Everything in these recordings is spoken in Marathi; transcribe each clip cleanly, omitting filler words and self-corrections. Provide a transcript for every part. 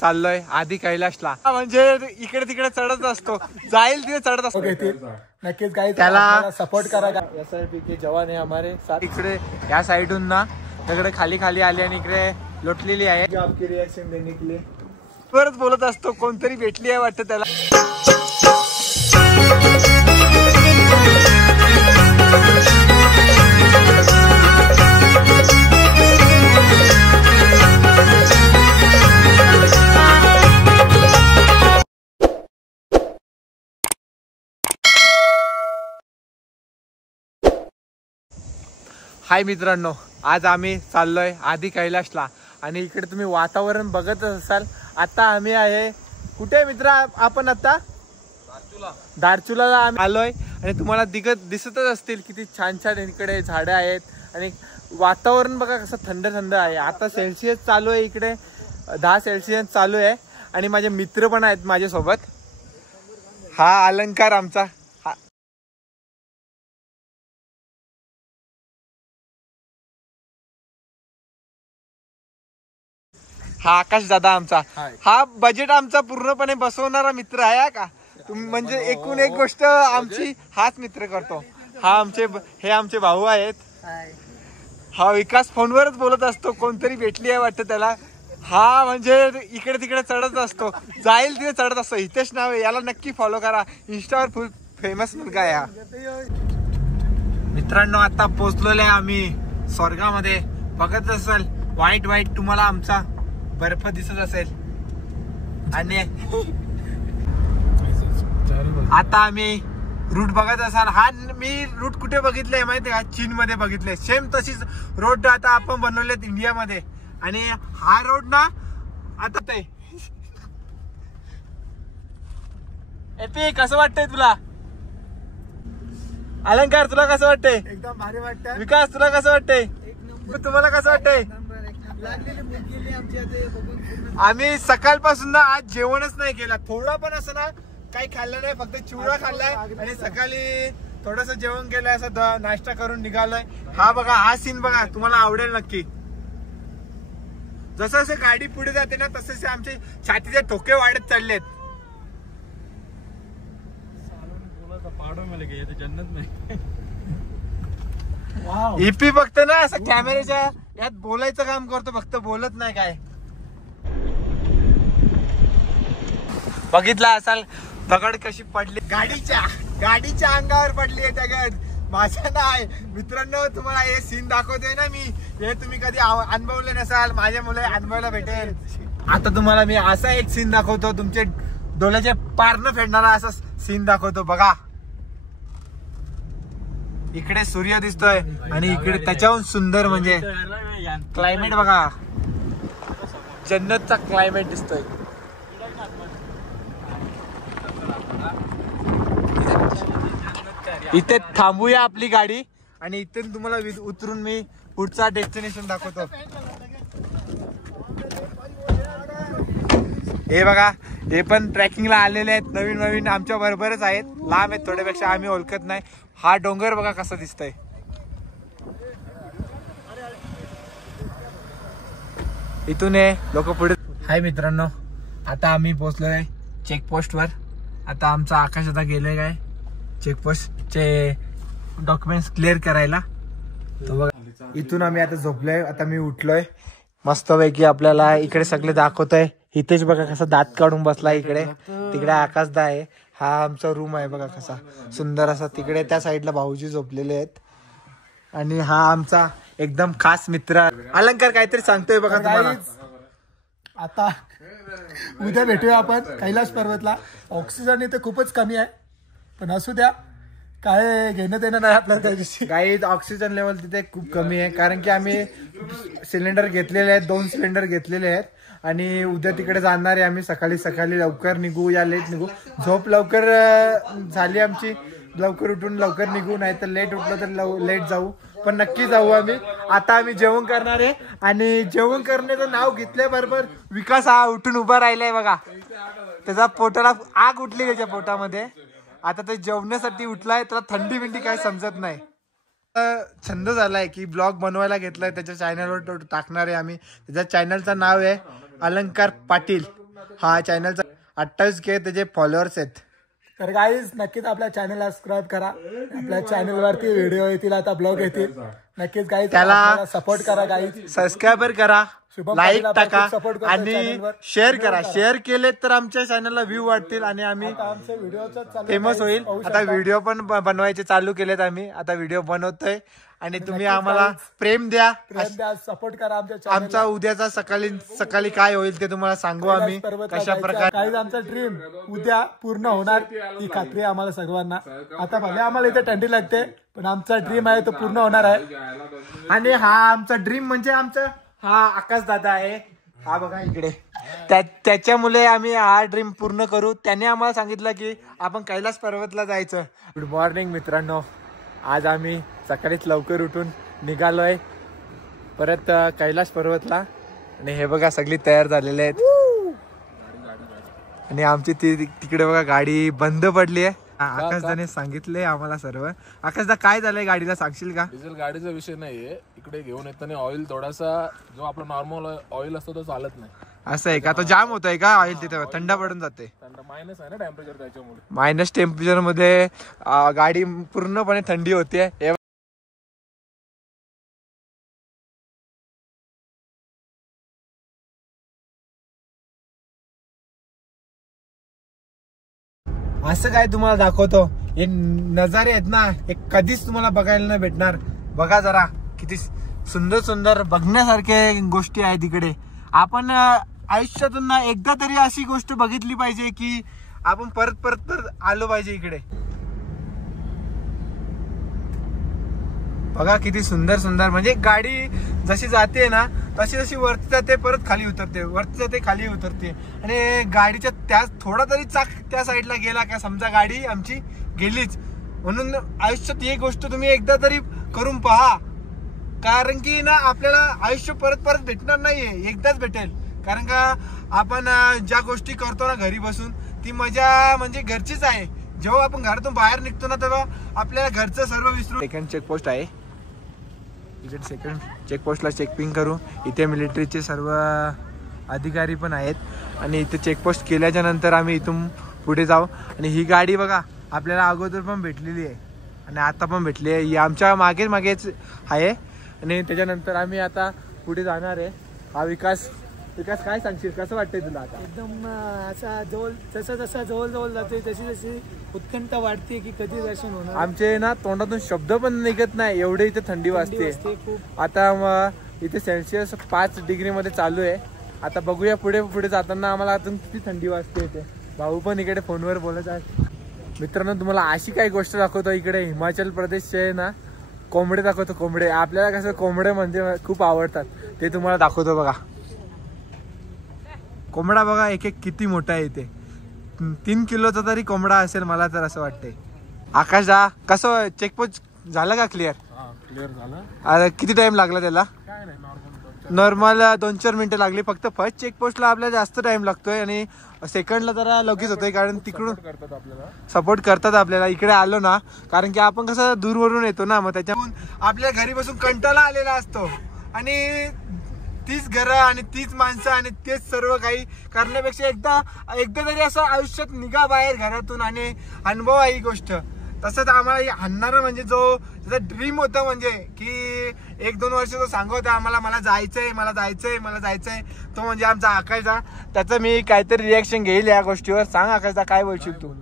चाललोय आधी कैलाशला, म्हणजे इकडे तिकडे चढत असतो, जाईल तिथे चढत असतो. नक्कीच काही त्याला सपोर्ट करा. SRP के जवान आहे हमारे साथ. इकडे या साइडून ना तिकडे खाली खाली आली आणि इकडे लोटलेली आहे. आपकी रिएक्शन देने के लिए परत बोलत असतो, कोणतरी भेटली आहे वाटतं त्याला. हाय मित्रांनो, आज आम्ही चाललोय आधी कैलाशला आणि इकडे तुम्ही वातावरण बघत असाल. आता आम्ही आहे कुठे मित्र, आपण आता दारचूला आम्ही आलोय आणि तुम्हाला दिसतच असतील किती छान छान इकडे झाडं आहेत आणि वातावरण बघा कसं थंड थंड आहे. आता सेल्सिअस चालू आहे, इकडे 10 सेल्सिअस चालू आहे आणि माझे मित्र पण आहेत माझ्यासोबत. हा अलंकार आमचा, हा आकाश दादा आमचा. हा बजेट आमचा पूर्णपणे बसवणारा मित्र आहे का. म्हणजे एकूण एक गोष्ट आमची हाच मित्र करतो. हे आमचे भाऊ आहेत. हा विकास फोनवरच बोलत असतो, कोणतरी भेटली आहे वाटतं त्याला. हा म्हणजे इकडे तिकडे चढत असतो, जाईल तिथे चढत असतो. हितेश नाव आहे, याला नक्की फॉलो करा. इंस्टावर फुल फेमस मुलगा आहे हा. मित्रांनो आता पोहोचलेलो आहे आम्ही स्वर्गामध्ये. बघत असाल व्हाईट व्हाईट तुम्हाला आमचा बर्फ दिसत असेल. आणि आता आम्ही रूट बघत असाल. हा मी रूट कुठे बघितलंय माहिती का, चीन मध्ये बघितलंय. सेम तशीच रोड आता आपण बनवलेत इंडियामध्ये. आणि हा रोड ना आता ते एपी कसं वाटतंय तुला? अलंकार तुला कसं वाटतंय? एकदम भारी वाटतंय. विकास तुला कसं वाटतंय? तुम्हाला कसं वाटतंय? आम्ही सकाळपासून ना आज जेवणच नाही केलं, थोडं पण असं ना काही खाल्लं नाही, फक्त चिवडा खाल्लाय आणि सकाळी थोडस जेवण केलंय, असं नाश्ता करून निघालोय. हा बघा, हा सीन बघा, तुम्हाला आवडेल नक्की. जसं जसं गाडी पुढे जाते ना तसे आमचे छातीचे ठोके वाढत चाललेत. ईपी फक्त ना असं कॅमेऱ्याच्या यात बोलायचं काम करतो, फक्त बोलत नाही काय. बघितला असाल दगड कशी पडली, गाडीच्या अंगावर पडली आहे दगड. माझ्या नाही मित्रांनो, तुम्हाला हे सीन दाखवतोय ना मी, हे तुम्ही कधी अनुभवले नसाल, माझ्या मुले अनुभवायला भेटेल. आता तुम्हाला मी असा एक सीन दाखवतो, तुमचे डोळ्याचे पार न फेडणारा असा सीन दाखवतो. बघा इकडे सूर्य दिसतोय आणि इकडे त्याच्याहून सुंदर म्हणजे क्लायमेट बघा, जन्नतचा क्लायमेट दिसतोय. इथे थांबूया आपली गाडी आणि इथून तुम्हाला उतरून मी पुढचा डेस्टिनेशन दाखवतो. हे बघा, हे पण ट्रेकिंगला आलेले आहेत, नवीन नवीन आमच्या बरोबरच आहेत, लांब आहेत थोड्यापेक्षा, आम्ही ओळखत नाही. हा डोंगर बघा कसा दिसतोय. इथून लोक पुढे. हाय मित्रांनो, आता आम्ही पोहोचलोय चेकपोस्ट वर. आता आमचा आकाश आता गेलोय काय चेकपोस्टचे डॉक्युमेंट्स क्लिअर करायला. तो बघा इथून आम्ही आता झोपलोय, आता मी उठलोय मस्तपैकी. आपल्याला इकडे सगळे दाखवतोय. हितेश बघा कसा दात काढून बसला इकडे, तिकडे आकाशदा आहे. हा आमचा रूम आहे बघा कसा सुंदर असा. तिकडे त्या साईडला भाऊजी झोपलेले आहेत आणि हा आमचा एकदम खास मित्र अलंकार काहीतरी सांगतोय बघा तुम्हाला. आता उद्या भेटूया आपण कैलाश पर्वतला. ऑक्सिजन इथे खूपच कमी आहे, पण असू द्या, काय घेणं देणं नाही आपल्याला त्या दिवशी. काही ऑक्सिजन लेवल तिथे खूप कमी आहे, कारण की आम्ही सिलेंडर घेतलेले आहेत, 2 सिलेंडर घेतलेले आहेत आणि उद्या तिकडे जाणार आहे आम्ही. सकाळी लवकर निघू या लेट निघू. झोप लवकर झाली आमची, लवकर उठून लवकर निघू, नाही तर लेट उठलं तर लेट जाऊ, पण नक्की जाऊ आम्ही. आता आम्ही जेवण करणार आहे आणि जेवण करण्याचं नाव घेतल्याबरोबर विकास हा उठून उभा राहिलाय बघा. त्याचा पोटाला आग उठली त्याच्या पोटामध्ये. आता ते जेवण्यासाठी उठलाय, त्याला थंडी बिंडी काय समजत नाही. छंद झालाय की ब्लॉग बनवायला घेतलाय, त्याच्या चॅनलवर टाकणार आहे आम्ही. त्याच्या चॅनलचं नाव आहे अलंकार पाटील. हा चॅनलचा 28K त्याचे फॉलोअर्स आहेत. तर गाईज नक्कीच आपल्या चॅनलला सबस्क्राईब करा. आपल्या चॅनलवरती व्हिडिओ येतील, आता ब्लॉग येतील. नक्कीच गाईज त्याला सपोर्ट करा. गाईज सबस्क्राईबर करा, लाईक टाका support करतो आणि channel वर. शेअर करा. शेअर केले तर आमच्या चॅनलला व्ह्यू वाढतील आणि आम्ही आमचे व्हिडिओ फेमस होईल. आता व्हिडिओ पण बनवायचे चालू केलेत आम्ही. आता व्हिडिओ बनवतोय आणि तुम्ही आम्हाला प्रेम द्या, सपोर्ट करा आमच्या आमचा उद्याचा सकाळी काय होईल ते तुम्हाला सांगू आम्ही कशा प्रकारे. काही आमचा ड्रीम उद्या पूर्ण होणार ही खात्री आहे आम्हाला सर्वांना. आता भले आम्हाला इथे थंडी लागते पण आमचा ड्रीम आहे तो पूर्ण होणार आहे. आणि हा आमचा ड्रीम म्हणजे आमचा हा आकाश दादा आहे. हा बघा इकडे, त्याच्यामुळे आम्ही हा ड्रीम पूर्ण करू. त्याने आम्हाला सांगितलं की आपण कैलास पर्वतला जायचं. गुड मॉर्निंग मित्रांनो, आज आम्ही सकाळीच लवकर उठून निघालोय परत कैलास पर्वतला. आणि हे बघा सगळी तयार झालेले आहेत आणि आमची तिकडे बघा गाडी बंद पडली आहे. आकाशदाने सांगितले आम्हाला सर्व. आकाशदा काय झालंय गाडीला सांगशील का? डिझेल गाडीचा विषय नाहीये, इकडे घेऊन येताना ऑइल थोडासा जो आपला नॉर्मल ऑइल असतो तो चालत नाही. असं आहे का? तो जाम होतोय का ऑइल? तिथे थंड पडून जाते. मायनस आहे ना टेम्परेचर, त्याच्यामुळे मायनस टेम्परेचर मध्ये गाडी पूर्णपणे थंडी होते. असं काय तुम्हाला दाखवतो, हे नजारे आहेत ना हे कधीच तुम्हाला बघायला नाही भेटणार. बघा जरा किती सुंदर सुंदर बघण्यासारखे गोष्टी आहेत तिकडे. आपण आयुष्यातून ना एकदा तरी अशी गोष्ट बघितली पाहिजे की आपण परत परत परत आलो पाहिजे इकडे. बघा किती सुंदर सुंदर, म्हणजे गाडी जशी जाते ना तशी जशी वरती जाते परत खाली उतरते, वरती जाते खाली उतरते. आणि गाडीच्या त्या थोडा तरी चाक त्या साईडला गेला का समजा गाडी आमची गेलीच. म्हणून आयुष्यात ही गोष्ट तुम्ही एकदा तरी करून पहा, कारण की ना आपल्याला आयुष्य परत परत भेटणार नाहीये, एकदाच भेटेल. कारण का आपण ज्या गोष्टी करतो ना घरी बसून ती मजा म्हणजे घरचीच आहे. जेव्हा आपण घरातून बाहेर निघतो ना तेव्हा आपल्याला घरचं सर्व विसरून. सेकंड चेकपोस्ट आहे इकडे, सेकंड चेकपोस्टला चेकिंग करू. इथे मिलिटरीचे सर्व अधिकारी पण आहेत आणि इथे चेकपोस्ट केल्याच्या नंतर आम्ही इथून पुढे जाऊ. आणि ही गाडी बघा आपल्याला अगोदर पण भेटलेली आहे आणि आता पण भेटली आहे, ही आमच्या मागेच आहे. आणि त्याच्यानंतर आम्ही आता पुढे जाणार आहे. हा विकास काय सांगशील, कसं वाटतंय तुला आता? एकदम असा जसं जवळ जाते तशी जशी उत्कंठा वाढते की कधी दर्शन होणार. आमचे ना तोंडातून शब्द पण निघत नाही एवढे इथे थंडी वाजते. आता इथे सेल्सिअस 5 डिग्री मध्ये चालू आहे. आता बघूया पुढे जाताना आम्हाला अजून किती थंडी वाजते इथे. भाऊ पण इकडे फोनवर बोलत आहे. मित्रांनो तुम्हाला अशी काही गोष्ट दाखवतो, इकडे हिमाचल प्रदेशचे ना कोंबडे दाखवतो. कोंबडे आपल्याला कसं कोंबडे म्हणजे खूप आवडतात, ते तुम्हाला दाखवतो. बघा कोंबडा बघा एक किती मोठा आहे. इथे 3 किलोचा तरी कोंबडा असेल मला तर असं वाटतंय. आकाश दा कसं चेकपोस्ट झालं का क्लिअर? क्लिअर झालं. अरे किती टाइम लागला त्याला? काय नाही, नॉर्मल 2-4 मिनिटं लागली फक्त. फर्स्ट चेकपोस्टला आपल्याला जास्त टाइम लागतोय आणि सेकंडला जरा लगेच होतोय, कारण तिकडून सपोर्ट करतात आपल्याला. इकडे आलो ना कारण की आपण कसं दूरवरून येतो ना, मग त्याच्याहून आपल्या घरी बसून कंटाळा आलेला असतो आणि तीच घरं आणि तीच माणसं आणि तेच सर्व काही करण्यापेक्षा एकदा तरी असं आयुष्यात निघा बाहेर घरातून आणि अनुभव ही गोष्ट. तसंच आम्हाला हाणणारं म्हणजे जो त्याचा ड्रीम होता, म्हणजे की 1-2 वर्ष तो सांगत होता आम्हाला मला जायचंय तो म्हणजे आमचा आकाशदा. त्याचं मी काहीतरी रिॲक्शन घेईल या गोष्टीवर. सांग आकाशदा काय बोलशील तू?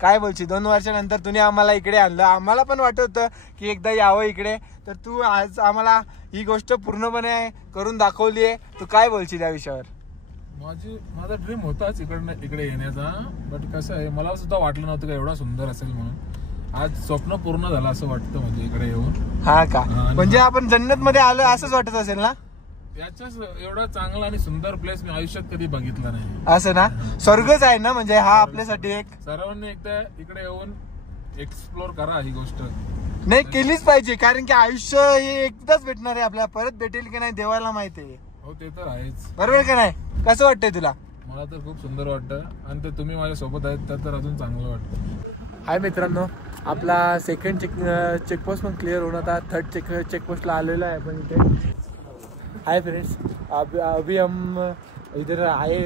काय बोलशील? 2 वर्षानंतर तुम्ही आम्हाला इकडे आणलं, आम्हाला पण वाटत होतं की एकदा यावं इकडे, तर तू आज आम्हाला ही गोष्ट पूर्णपणे करून दाखवली आहे. तू काय बोलशील या विषयावर? माझा ड्रीम होताच इकडे येण्याचा, बट कसं आहे मला सुद्धा वाटलं नव्हतं का एवढा सुंदर असेल म्हणून. आज स्वप्न पूर्ण झालं असं वाटतं म्हणजे इकडे येऊन. हा का? म्हणजे आपण जन्नत मध्ये आलो असंच वाटत असेल ना? याच्याच एवढा चांगला आणि सुंदर प्लेस मी आयुष्यात कधी बघितला नाही. असं ना? स्वर्गच आहे ना म्हणजे हा आपल्यासाठी एक. सर्वांनी एकदा इकडे येऊन एक्सप्लोर करा ही गोष्ट. नाही केलीच पाहिजे, कारण की आयुष्य हे एकदाच भेटणार आहे आपल्याला, परत भेटेल की नाही देवाला माहिती आहे. हो ते तर आहेच. बरोबर का नाही? कसं वाटतंय तुला? मला तर खूप सुंदर वाटतं आणि ते तुम्ही माझ्या सोबत आहेत तर अजून चांगलं वाटतं. हाय मित्रांनो, आपला सेकंड चेकपोस्ट पण क्लिअर होऊन आता थर्ड चेकपोस्टला आलेला आहे आपण इथे. हाय फ्रेंड्स, अभी हम इधर आए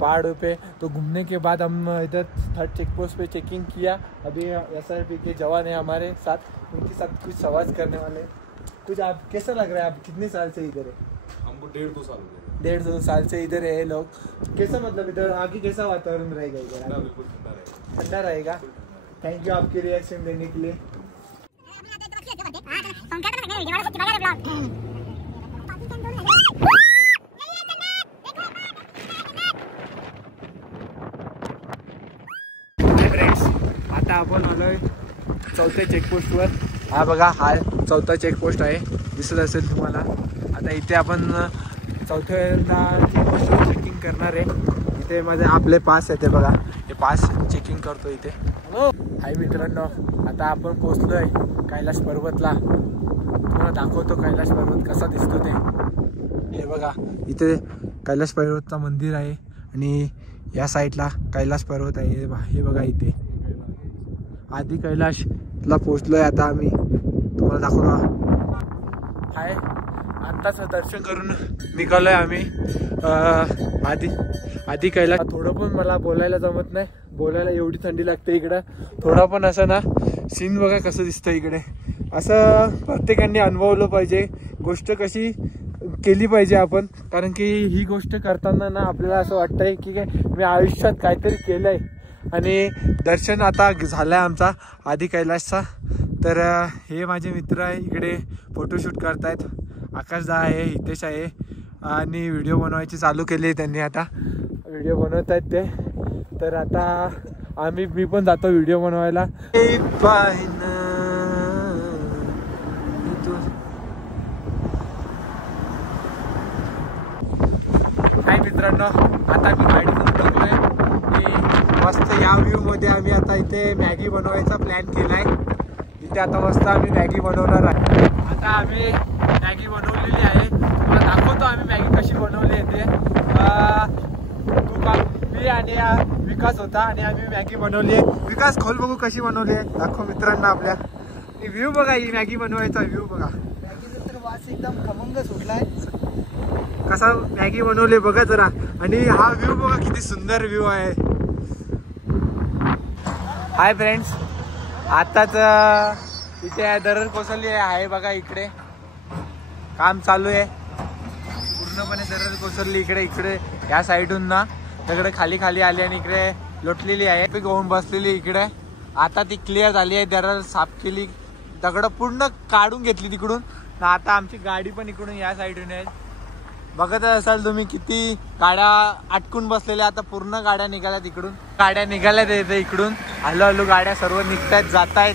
पहाड़ों पे, तो घूमने के बाद हम इधर 3rd चेक पोस्ट पे चेकिंग किया। अभी SRP के जवान है हमारे साथ, उनके साथ कुछ सवाल करने वाले। कुछ आप कैसा लग रहा है, आप कितने साल से इधर है? हमको 1.5-2 साल हो गए। 1.5-2 साल से इधर है लोग। कैसा मतलब इधर आगे कैसा वातावरण रहेगा इधर? बिल्कुल ठंडा रहेगा। ठंडा रहेगा। थैंक यू आपके रिएक्शन देने के लिए। आता आपण आलोय 4थ्या चेकपोस्टवर। हा बघा, हा 4था चेकपोस्ट आहे, दिसत असेल तुम्हाला। आता इथे आपण 4थ्या चेकपोस्टवर चेकिंग करणार आहे। इथे माझे आपले पास आहे ते बघा, हे पास चेकिंग करतो इथे। हाय मित्रांनो, आता आपण पोहोचलोय कैलाश पर्वतला। तुम्हाला दाखवतो कैलाश पर्वत कसा दिसतो ते। हे बघा, इथे कैलाश पर्वतचं मंदिर आहे आणि या साईडला कैलाश पर्वत आहे। हे बघा, इथे आदि कैलाशला पोहोचलोय आता आम्ही, तुम्हाला दाखवतो। हाय, आत्ताच दर्शन करून निघालोय आम्ही आदि कैलाश। थोडं पण मला बोलायला जमत नाही, बोलायला एवढी थंडी लागते इकडं। थोडा पण असं ना सीन बघा कसं दिसतं इकडे। असं प्रत्येकाने अनुभवलं पाहिजे, गोष्ट कशी केली पाहिजे आपण, कारण की ही गोष्ट करताना ना आपल्याला असं वाटतंय की मी आयुष्यात काहीतरी केलंय। आणि दर्शन आता झालंय आमचा आदि कैलाशचा। तर हे माझे मित्र आहे, इकडे फोटोशूट करतायत। आकाशदा आहे, हितेश आहे आणि व्हिडिओ बनवायची चालू केली त्यांनी, आता व्हिडिओ बनवत आहेत ते। तर आता मी पण जातो व्हिडिओ बनवायला। हाय मित्रांनो, आता मी गाडीतून उतरलोय। मस्त या व्ह्यू मध्ये आम्ही आता इथे मॅगी बनवायचा प्लॅन केलाय। इथे आता मस्त आम्ही मॅगी बनवणार आहे। आता आम्ही मॅगी बनवलेली आहे, तुम्हाला दाखवतो आम्ही मॅगी कशी बनवली आहे ते। मी आणि विकास होता आणि आम्ही मॅगी बनवली आहे। विकास, खोल बघू कशी बनवली आहे, दाखव मित्रांना आपल्या। व्ह्यू बघा, ही मॅगी बनवायचा व्ह्यू बघा। मॅगीचा तर वास एकदम खमंग सुटलाय। कसा मॅगी बनवली बघा जरा, आणि हा व्ह्यू बघा किती सुंदर व्ह्यू आहे। हाय फ्रेंड्स, आताच इथे दरड कोसळली आहे बघा, इकडे काम चालू आहे पूर्णपणे। दरड कोसळली इकडे या साईडून ना दगड खाली आली आणि इकडे लोटलेली आहे, पीक होऊन बसलेली इकडे। आता ती क्लिअर झाली आहे, दरड साफ केली, दगड पूर्ण काढून घेतली तिकडून। आता आमची गाडी पण इकडून या साईडून आहे, बघत असाल तुम्ही किती गाड्या अटकून बसलेल्या। आता पूर्ण गाड्या निघाल्यात इकडून, गाड्या निघाल्यात इकडून, हळूहळू गाड्या सर्व निघतायत जातायत।